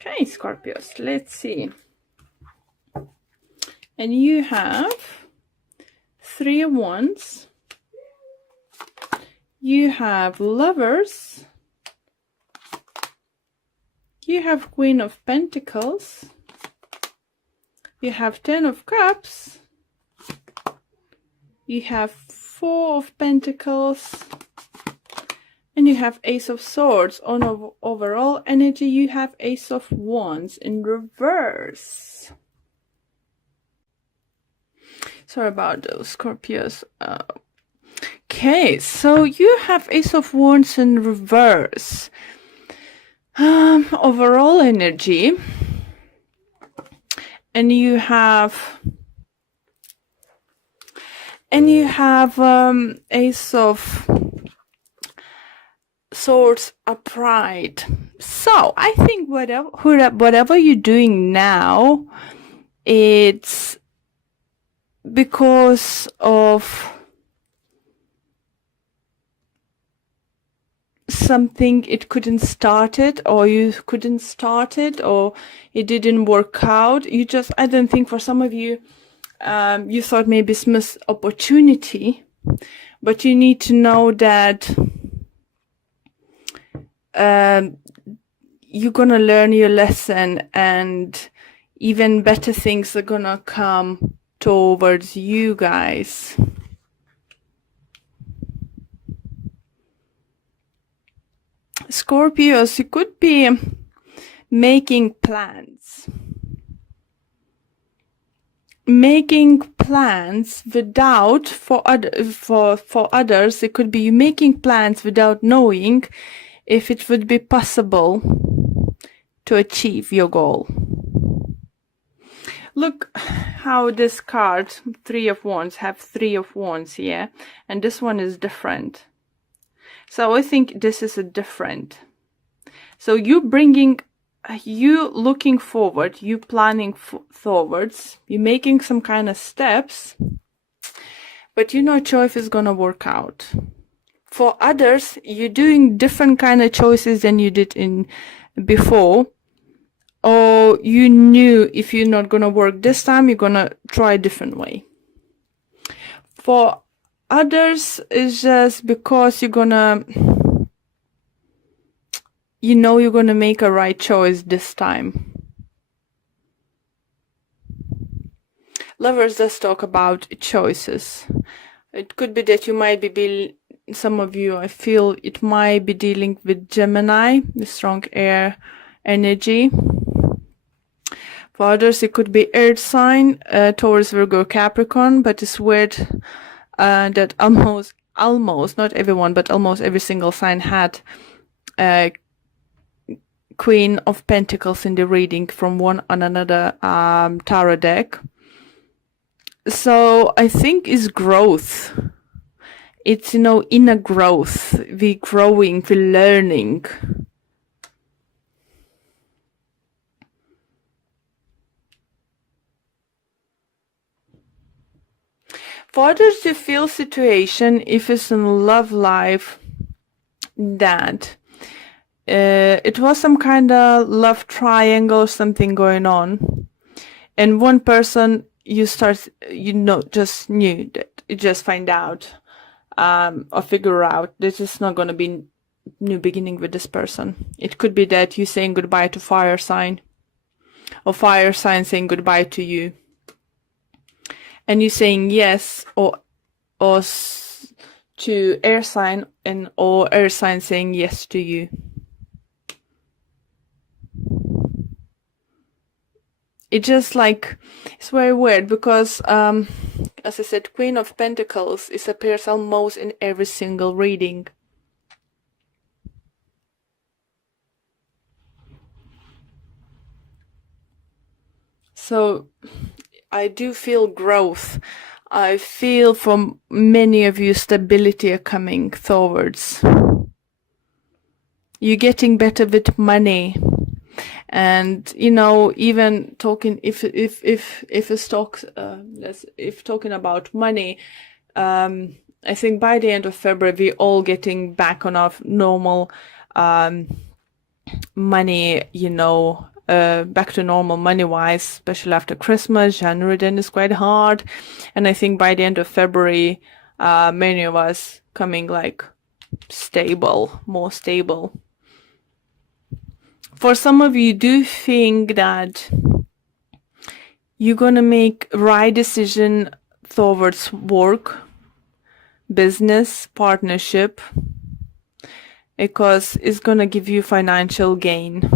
Okay, Scorpios, let's see. And you have 3 of Wands. You have Lovers. You have Queen of Pentacles. You have 10 of Cups. You have 4 of Pentacles. And you have Ace of Swords. On overall energy, you have Ace of Wands in reverse. Sorry about those, Scorpios. Okay, so you have Ace of Wands in reverse. Overall energy. And you have Ace of Swords upright. So I think whatever you're doing now, it's because of something it couldn't start it, or you couldn't start it, or it didn't work out. I don't think for some of you, you thought maybe it's missed opportunity, but you need to know that you're gonna learn your lesson, and even better things are gonna come towards you guys. Scorpios, you could be making plans. Without, for others, it could be you making plans without knowing if it would be possible to achieve your goal. Look how this card, 3 of Wands, have 3 of Wands here, and this one is different. So I think this is a different. So you looking forward, you planning forwards, you making some kind of steps, but you're not sure if it's gonna work out. For others, you're doing different kind of choices than you did before, or you knew if you're not gonna work this time, you're gonna try a different way. For others, it's just because you're gonna make a right choice this time. Lovers does talk about choices. It could be that you might be some of you, I feel it might be dealing with Gemini, the strong air energy. For others, it could be earth sign, Taurus, Virgo, Capricorn, but it's weird that almost, not everyone, but almost every single sign had Queen of Pentacles in the reading from one on another tarot deck. So I think it's growth. It's, inner growth. We're growing, we're learning. For others, you feel situation, if it's in love life, that it was some kind of love triangle, something going on, and one person just knew that you just find out or figure out this is not going to be new beginning with this person. It could be that you're saying goodbye to fire sign, or fire sign saying goodbye to you, and you're saying yes or to air sign, or air sign saying yes to you. It's just it's very weird because, as I said, Queen of Pentacles, it appears almost in every single reading. So I do feel growth. I feel from many of you stability are coming towards. You're getting better with money. And even talking if talking about money, I think by the end of February we're all getting back on our normal money back to normal money-wise, especially after Christmas. January then is quite hard. And I think by the end of February, many of us coming like stable, more stable. For some of you, do think that you're gonna make right decision towards work, business, partnership, because it's gonna give you financial gain.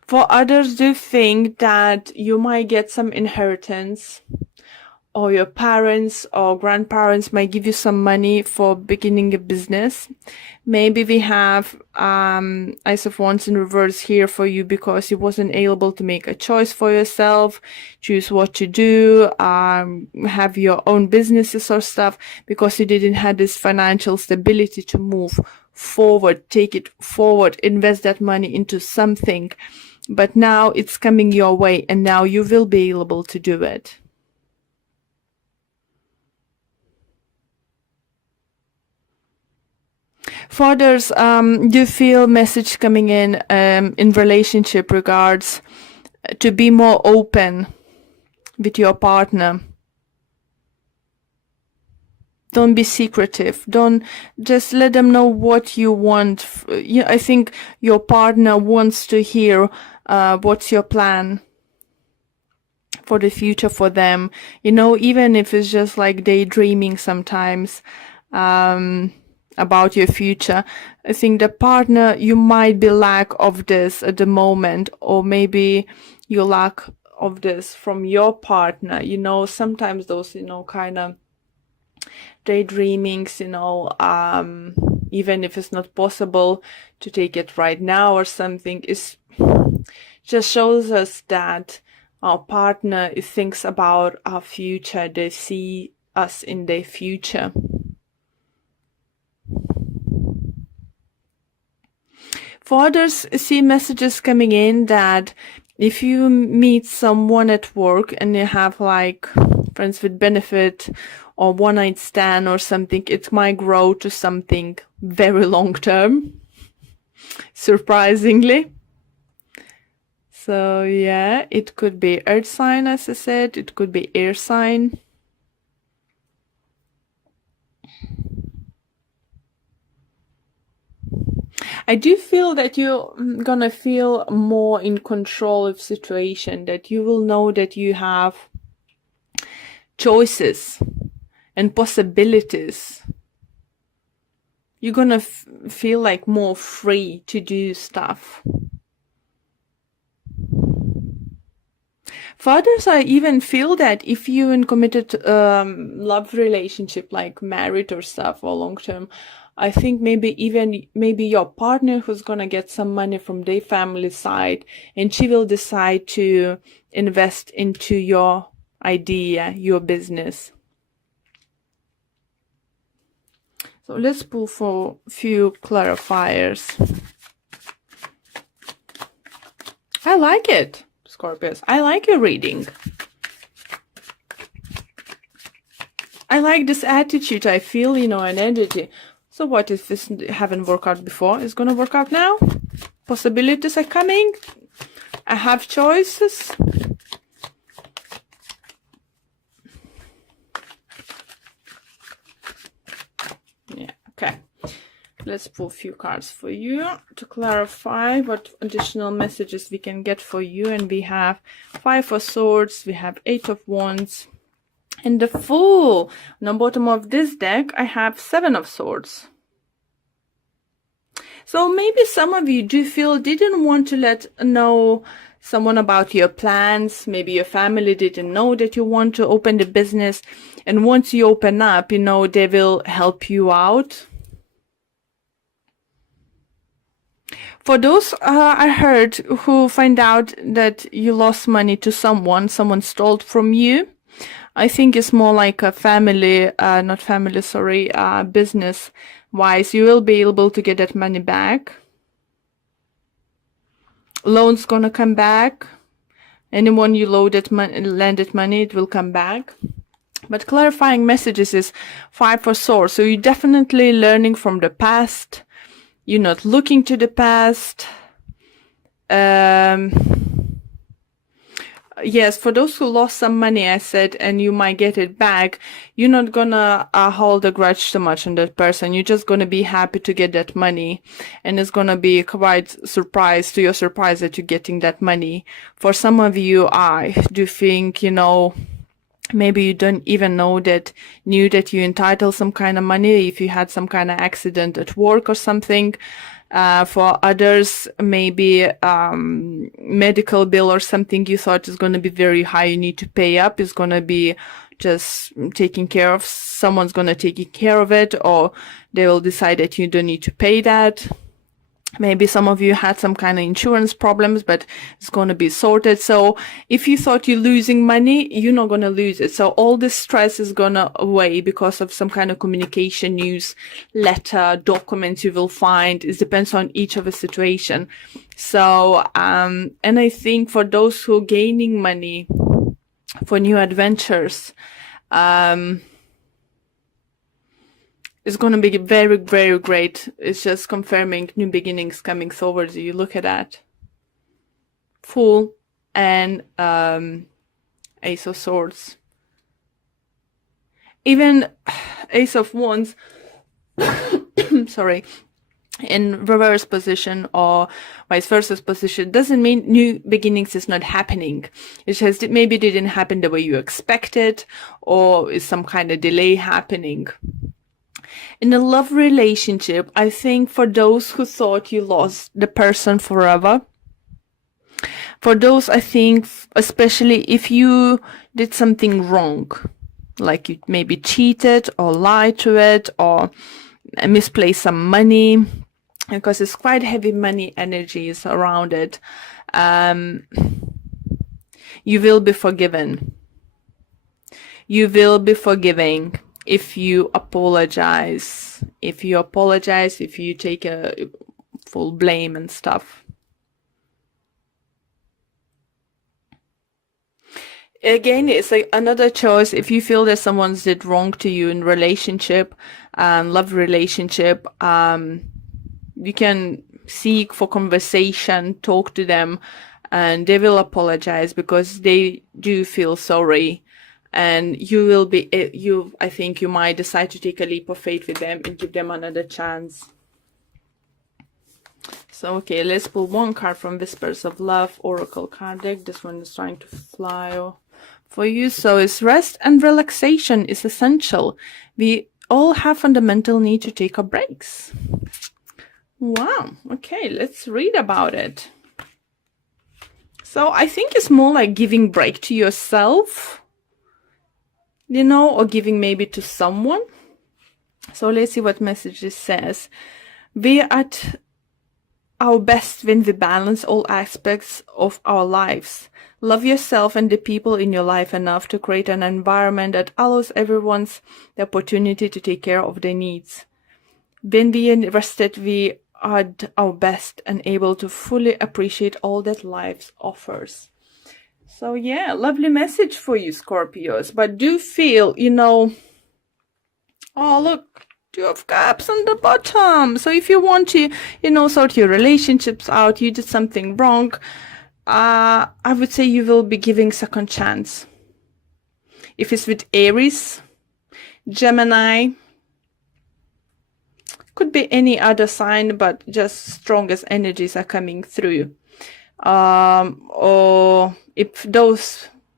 For others, do think that you might get some inheritance, or your parents or grandparents might give you some money for beginning a business. Maybe we have Ace of Wands in reverse here for you because you wasn't able to make a choice for yourself, choose what to do, have your own businesses or stuff, because you didn't have this financial stability to move forward, take it forward, invest that money into something. But now it's coming your way, and now you will be able to do it. For others, do feel message coming in relationship regards to be more open with your partner. Don't be secretive. Don't just let them know what you want. I think your partner wants to hear what's your plan for the future for them. Even if it's just like daydreaming sometimes about your future. I think the partner, you might be lack of this at the moment, or maybe you lack of this from your partner. Sometimes those, kind of daydreamings, even if it's not possible to take it right now or something, is just shows us that our partner thinks about our future. They see us in their future. For others, see messages coming in that if you meet someone at work and you have like friends with benefit or one night stand or something, it might grow to something very long term, surprisingly. So yeah, it could be earth sign, as I said, it could be air sign. I do feel that you're gonna feel more in control of situation, that you will know that you have choices and possibilities. You're gonna feel like more free to do stuff. For others, I even feel that if you're in committed love relationship, like married or stuff, or long term, I think maybe your partner who's gonna get some money from their family side, and she will decide to invest into your idea, your business. So let's pull for a few clarifiers. I like it, Scorpios. I like your reading. I like this attitude. I feel, an energy. So what if this haven't worked out before? It's gonna work out now? Possibilities are coming. I have choices. Yeah, okay. Let's pull a few cards for you to clarify what additional messages we can get for you. And we have 5 of Swords, we have 8 of Wands, and the Fool. On the bottom of this deck, I have 7 of Swords. So maybe some of you do feel didn't want to let know someone about your plans. Maybe your family didn't know that you want to open the business. And once you open up, they will help you out. For those I heard who find out that you lost money to someone stole from you, I think it's more like a business wise. You will be able to get that money back. Loan's gonna come back. Anyone you lended money, it will come back. But clarifying messages is 5 of Swords. So you're definitely learning from the past. You're not looking to the past. Yes, for those who lost some money, I said, and you might get it back, you're not gonna hold a grudge too much on that person. You're just gonna be happy to get that money, and it's gonna be quite surprise to your surprise that you're getting that money. For some of you, I do think, maybe you don't even knew that you entitled some kind of money if you had some kind of accident at work or something. For others, maybe medical bill or something you thought is going to be very high, you need to pay up, is going to be just taken care of. Someone's going to take care of it, or they will decide that you don't need to pay that. Maybe some of you had some kind of insurance problems, but it's going to be sorted. So if you thought you're losing money, you're not going to lose it. So all this stress is going to away because of some kind of communication, news, letter, documents you will find. It depends on each of the situation. So, and I think for those who are gaining money for new adventures, it's going to be very, very great. It's just confirming new beginnings coming towards you. Look at that. Fool and Ace of Swords. Even Ace of Wands, sorry, in reverse position or vice versa position doesn't mean new beginnings is not happening. It just maybe didn't happen the way you expected, or is some kind of delay happening. In a love relationship, I think for those who thought you lost the person forever, for those, I think, especially if you did something wrong, like you maybe cheated or lied to it or misplaced some money, because it's quite heavy money energies around it, you will be forgiven. You will be forgiving. If you apologize, if you take a full blame and stuff. Again, it's like another choice. If you feel that someone did wrong to you in relationship, love relationship, you can seek for conversation, talk to them, and they will apologize because they do feel sorry. And you will be, I think you might decide to take a leap of faith with them and give them another chance. So, okay, let's pull one card from Whispers of Love Oracle card deck. This one is trying to fly for you. So it's rest and relaxation is essential. We all have fundamental need to take our breaks. Wow. Okay, let's read about it. So I think it's more like giving break to yourself, or giving maybe to someone. So let's see what message this says. We are at our best when we balance all aspects of our lives. Love yourself and the people in your life enough to create an environment that allows everyone the opportunity to take care of their needs. When we are rested, we are at our best and able to fully appreciate all that life offers. So yeah, lovely message for you, Scorpios. But do feel, oh, look, 2 of Cups on the bottom. So if you want to, sort your relationships out, you did something wrong, I would say you will be giving second chance. If it's with Aries, Gemini, could be any other sign, but just strongest energies are coming through. Or if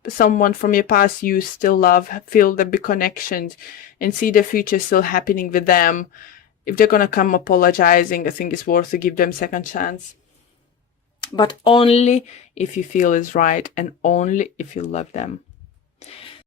someone from your past you still love, feel the big connections and see the future still happening with them, if they're gonna come apologizing, I think it's worth to give them second chance. But only if you feel is right and only if you love them.